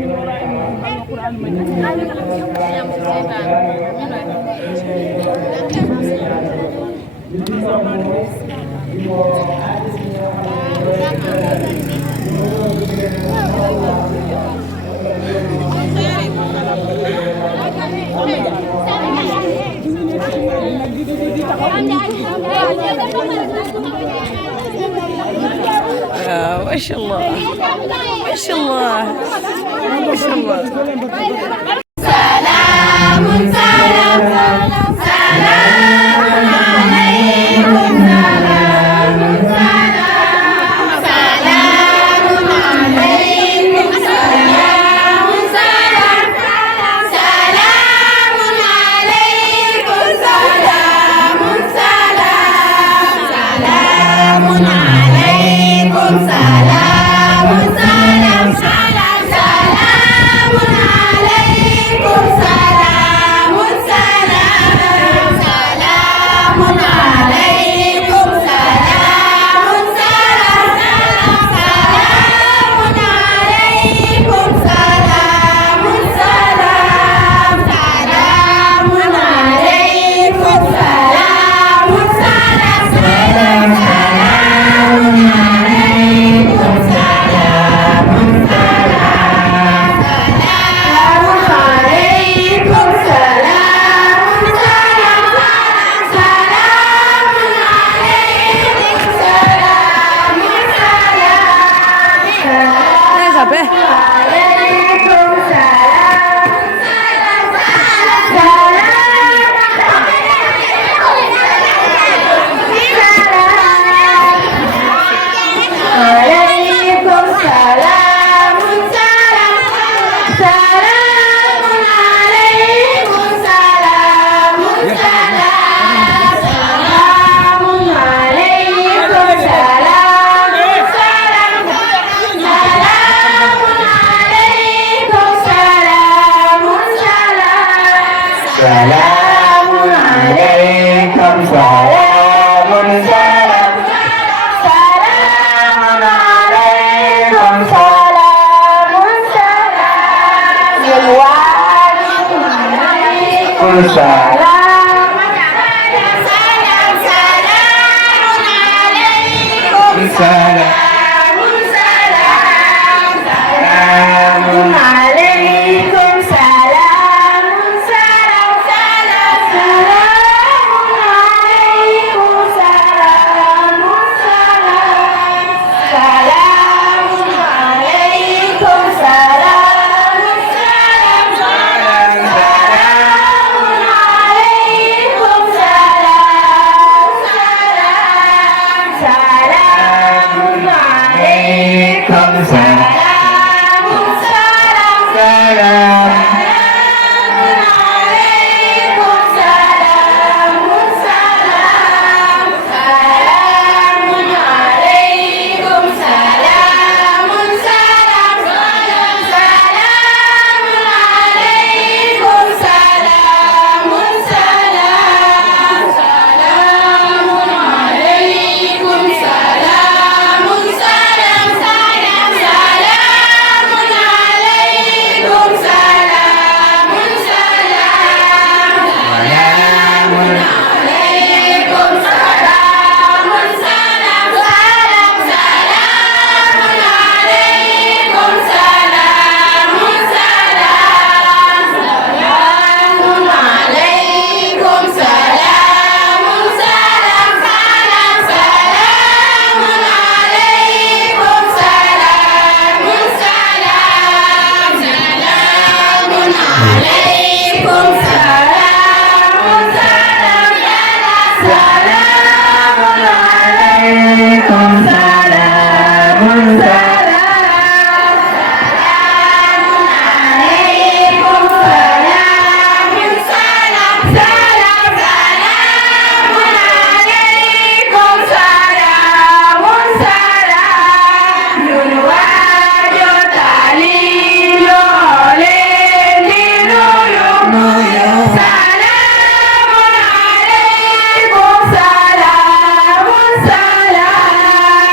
min wara'ihim al-Qur'an ما شاء الله ما شاء الله ما شاء الله. سلام سلام سلام عليكم سلام سلام سلام عليكم سلام سلام سلام عليكم سلام سلام سلام عليكم سلام سلام سلام سلام عليكم سلام سلام سلام عليكم سلام سلام سلام عليكم سلام سلام سلام عليكم سلام سلام سلام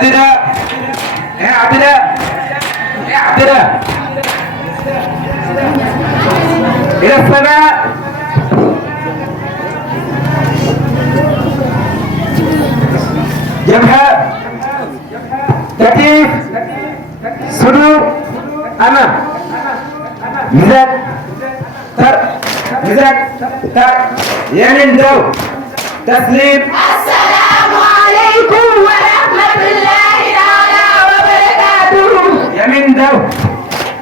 اعتداء اعتداء اعتداء إلى السماء جبهة كتيف صدور أمام مزاج تر مزاج تر يمين دو تسليم. السلام عليكم ورحمة الله تعالى وبركاته. يمين دو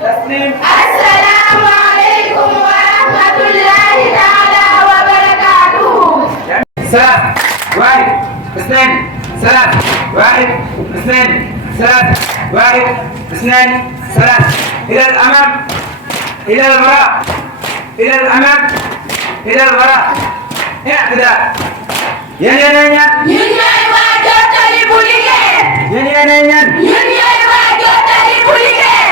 تسليم. السلام عليكم ورحمة الله تعالى وبركاته. ثلاث واحد اثنين ثلاث واحد اثنين ثلاث واحد اثنين ثلاث. إلى الأمام إلى الوراء إلى الأمام إلى الوراء. اعتداء. yen ñun ñooy waa jottali bu liggéey. yen ñun ñooy waa jottali bu liggéey.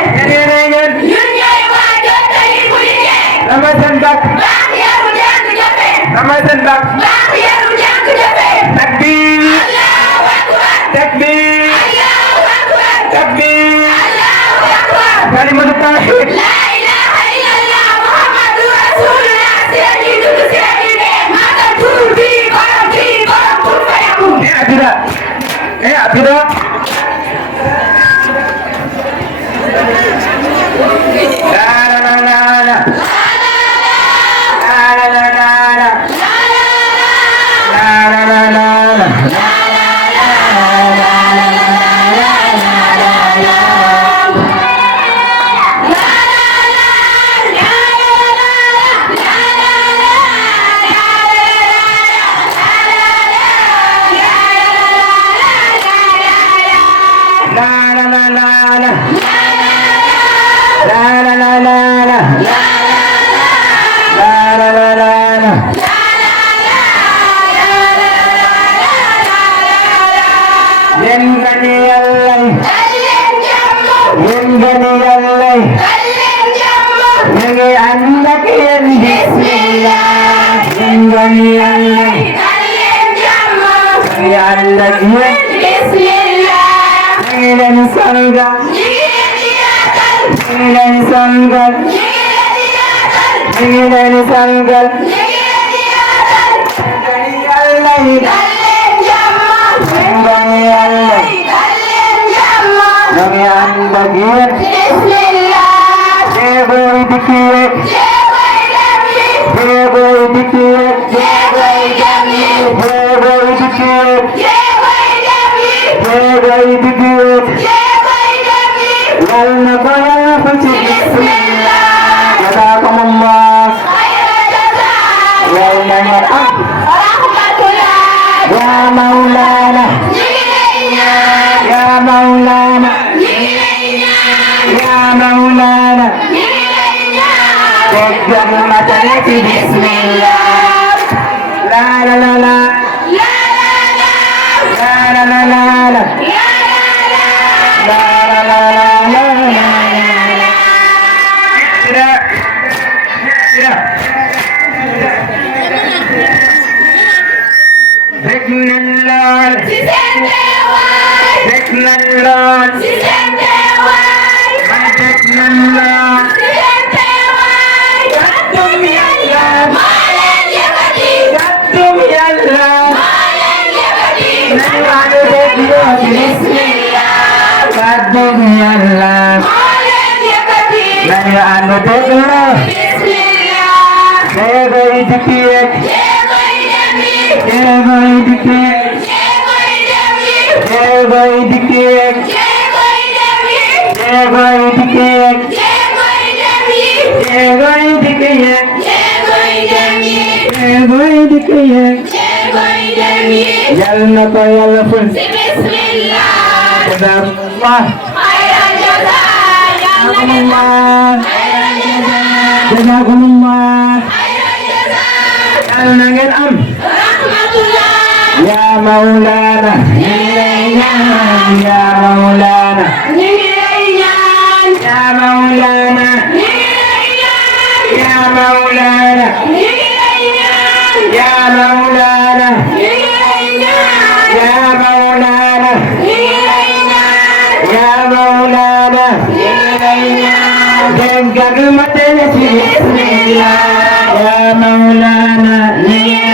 ñun ñooy waa jottali bu liggéey. damay seen bak. baax yaru jàng jafe. damay seen bak. baax yaru jàng jafe. takbir. Allahu akbar. takbir. Allahu akbar. takbir. Allahu akbar. kalimatu tawhid. La ilaha illallah Muhammadu Rasulullah. Seeni dugg seeni dee. Magal tur bi borom kun fayakun. اعتداء اعتداء. لا لا لا لا لا لا لا لا لا لا لا لا. مولانا Bismillah ya Maulana Bismillah.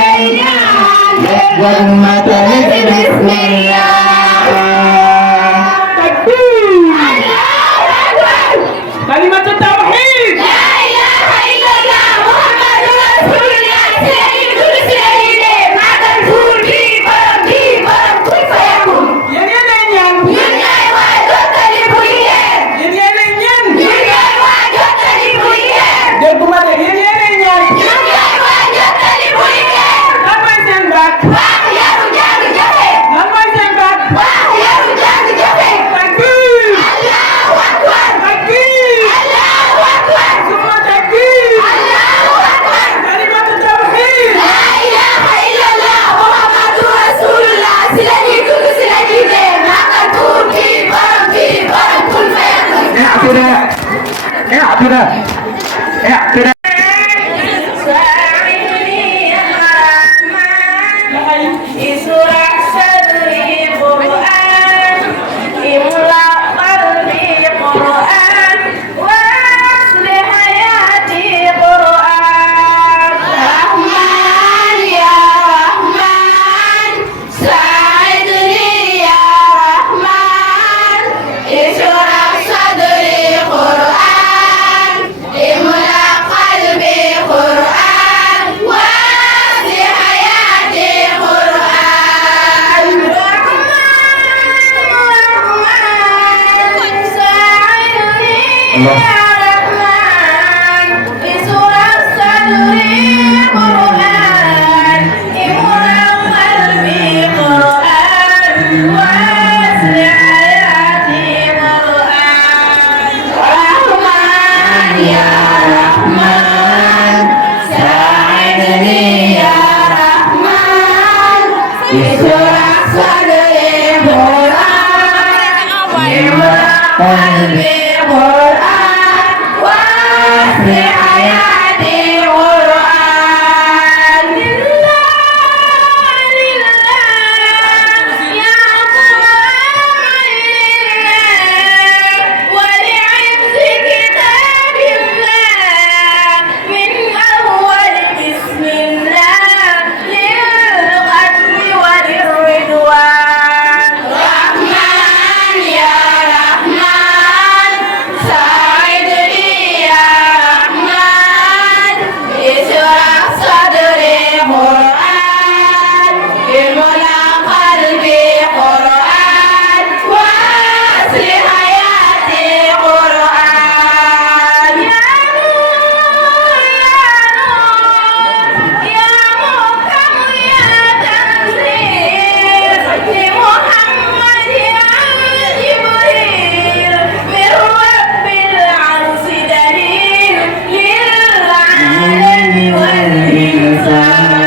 Kalimat tauhid. La ilaha illallah Muhammadur Rasulullah sayyidul sayyidin magal turbi baram kun fayakun. Yéen yéenay ñaan. ñun ñooy waa jottali bu yéen. Yéen yéenay ñaan. ñun ñooy waa jottali bu yéen. dégguma de yéen yéenay ñaan. ñun ñooy waa jottali bu yéen. lan mooy seen baat. wax yaru jàng jafe. lan mooy seen baat. wax yaru jàng jafe. takbir. Allahu akbar. takbir. Allahu akbar. summa takbir. Allahu akbar. kalimat tauhid. La ilaha illallah Muhammadur Rasulullah si la ñuy dugg si la ñuy dee magal turbi baram kun fayakun. اعتداء اعتداء Rahman ya Rahman, sa'idni ya Rahman, ishrah sadri Quran, imla qalbi Quran, wasi hayati Quran. Rahman, sa'idni ya Rahman, ishrah sadri Quran, imla qalbi Quran, wasi hayati Quran. Rahman ya Rahman, sa'idni ya Rahman, ishrah sadri Quran, imla qalbi Quran, wasi hayati Quran. Lillah ya Quran, ولعز كتاب الله من أول بسم الله للقدر وللرضوان. رحمن يا رحمن، ساعدني يا رحمن، اشرح صدري قرآن، املأ قلبي قرآن، واسع حياتي قرآن. يا نور يا محكم يا تنزيل لمحمد عن جبريل من رب العرش دليل للعالم والإنسان.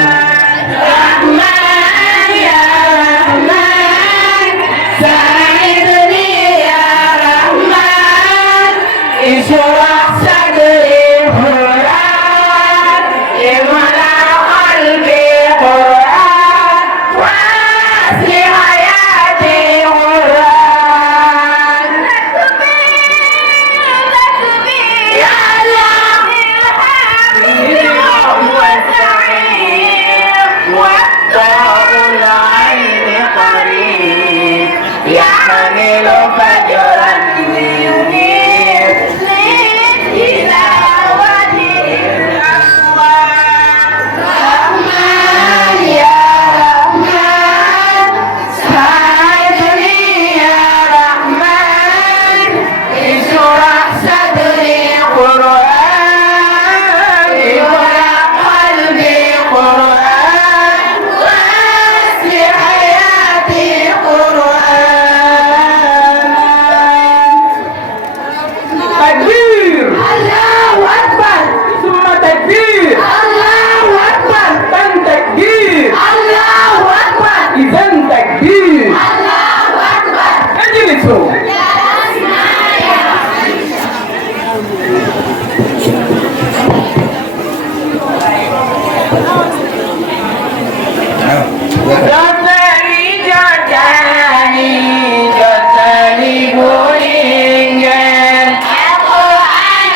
رحمن يا رحمن، ساعدني يا رحمن، اشرح صدري قرآن، املأ قلبي قرآن، واسع حياتي قرآن. تكبير يا الله الحميد وهو سعيد، والطاء العين قريب، يحمل فجرا ينير لتلاوته الأصوات. رحمن يا رحمن، ساعدني يا رحمن، اشرح صدري قرآن، املأ قلبي قرآن، واسع حياتي قرآن. takbir. Allahu Akbar, summa takbir. Allahu Akbar, dan takbir. Allahu Akbar, idan takbir. Allahu Akbar. Ijlisu. Jotali jotali jotali gulingan. Al-Quran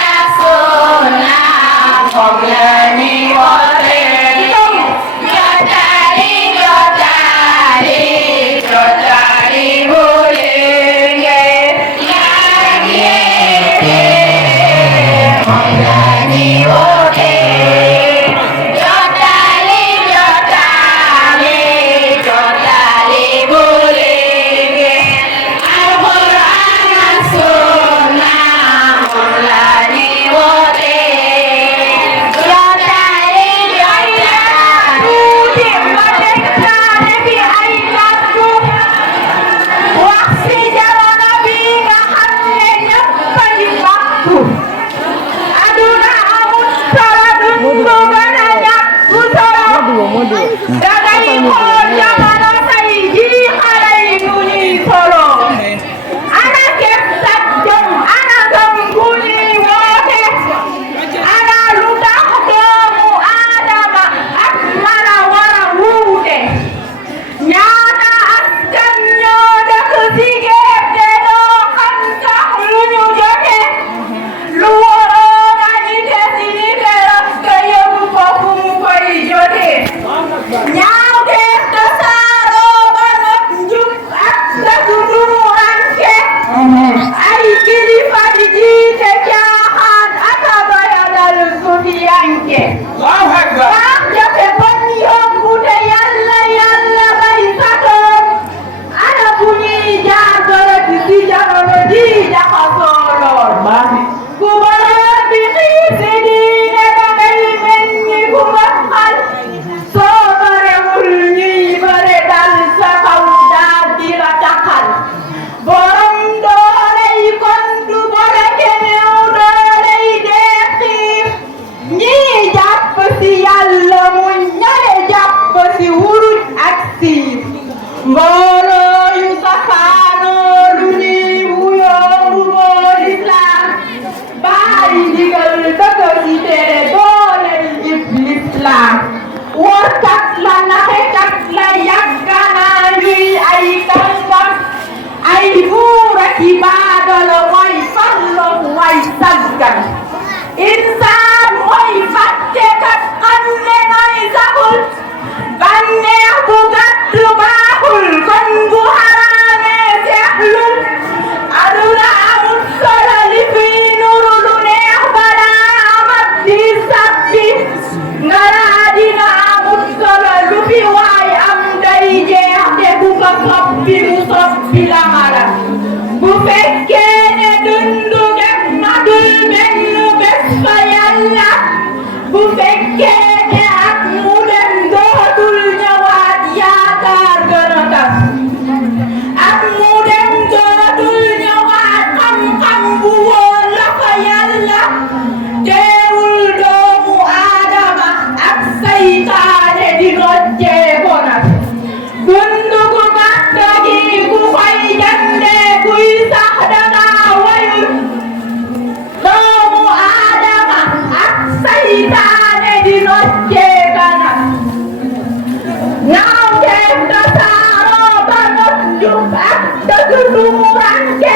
kilifa di jiite caaxaan aka doyadal sufiyanke Allahu Akbar. baax jafe bon yombu te yàlla bay satoon ana fu ñuy jaar bërëb si jamono ji jaxasoo lool ku bërëb bi xiisi diine dangay meññi ku nga xal soo bërewul ñuy bëre dal sa kaw daal di la taxal borom doole yi kon du bëre kenew doole yi dee xiif ñii jàpp si yàlla mu ñale jàpp si wuruj ak siif mbooloo yu safaanoo lu ni wuyoo mbuboo lislaam bàyyi ndigal dëkk si tere doole yëpp lislaam workat la naxekat la yàgganaa ñuy ay kàngam ay buur ak i baadoolo mooy farlo mooy saggan insaan mooy fàttekat xam ne nooy saxul bànneex bu gàtt baaxul kon bu xaraamee seexlul aduna amul solo li fi nuru lu neex balaa amat di sabbi ngaraa dina amul solo lu fi waay am day jeex te bu ko soppi mu soppi la mara bu fekkee ne dundu gek matul benn bés fa yàlla bu fekkee ne ak mu dem dootul ñëwaat yaakaar gën a tas ak mu dem dootul ñëwaat xam-xam bu wóor la fa yàlla teewul doomu aadama ak saytaane di noccee ko nag dundu gu gàtt gi ku koy jandee kuy sax danga wayul doomu aadama ak saytaane di noccee ka nag naaw teef tasaaroo ba noccu ak dëgg tumuranke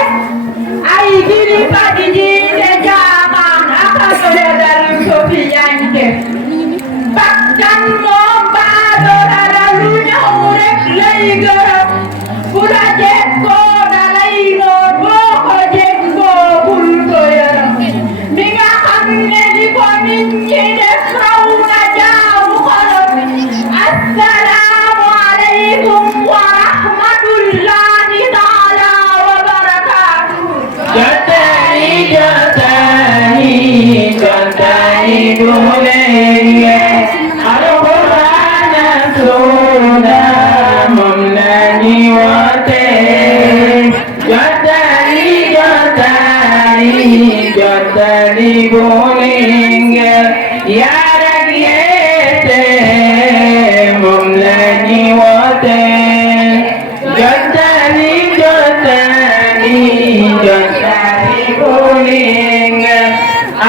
ay kilifa di jiite jaamaan ak a doyadal sofiyanke bakkan moom baadoola la lu ñëw rek lay gërëm bu la jekkoo da lay noot boo ko jekkoo bul ko yërëm mi nga xam ne li ko nit ñi def raw na jaamu xolam assalaamu aleykum wa rahmatullahi taala wa barakaatuhu Jotani bulenge Al-Quran Sunnah Mumlani wate Jotani bulenge Ya rakyate Mumlani wate Jotani bulenge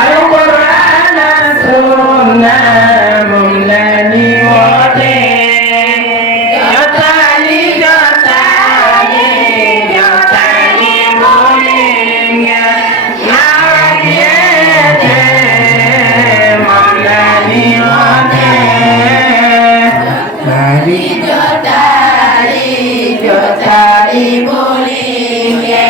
Al-Quran Sunnah Mumlani wate Jotani bulenge Nawakyete Mumlani wate Jotani bulenge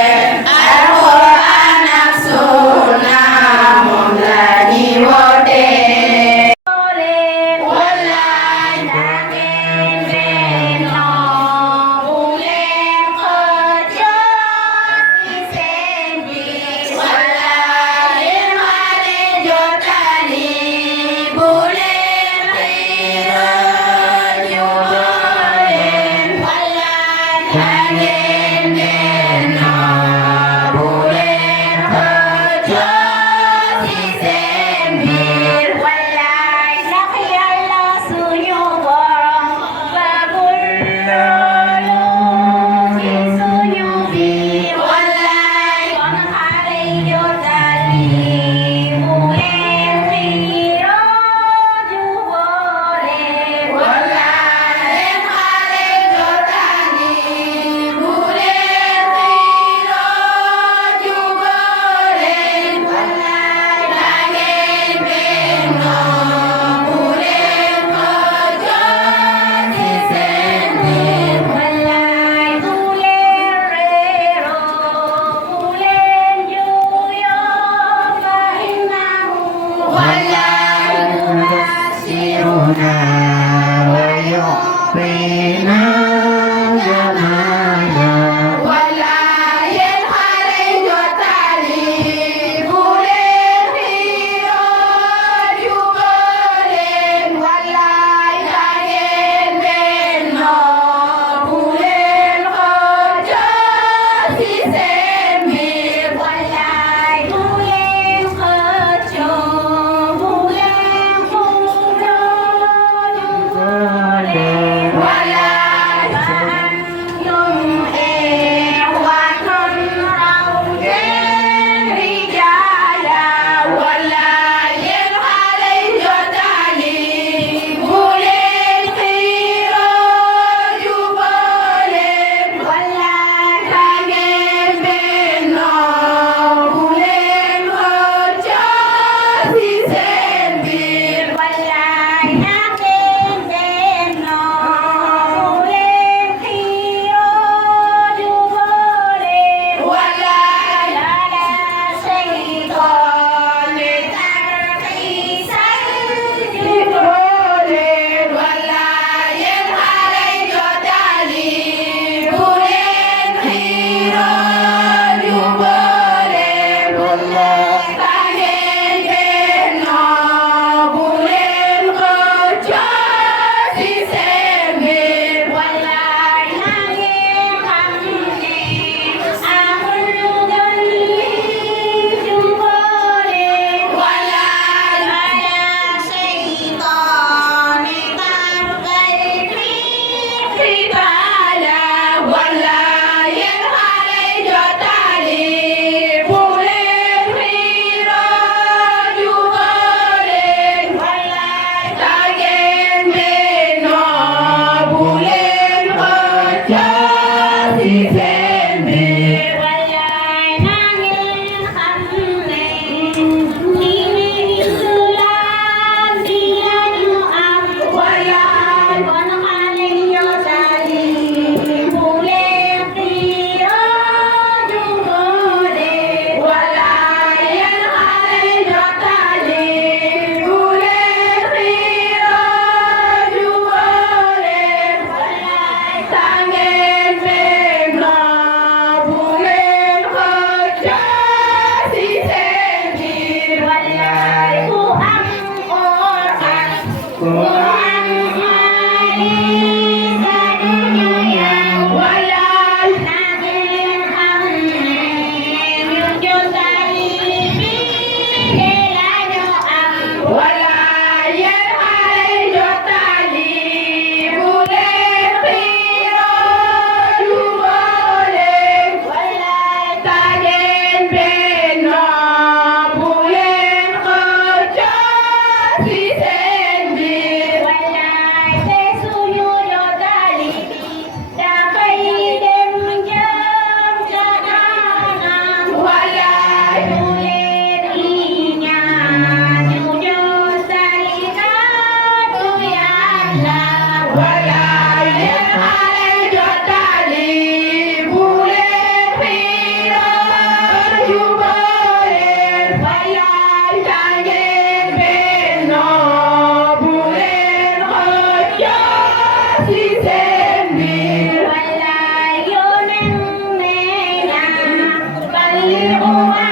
العليم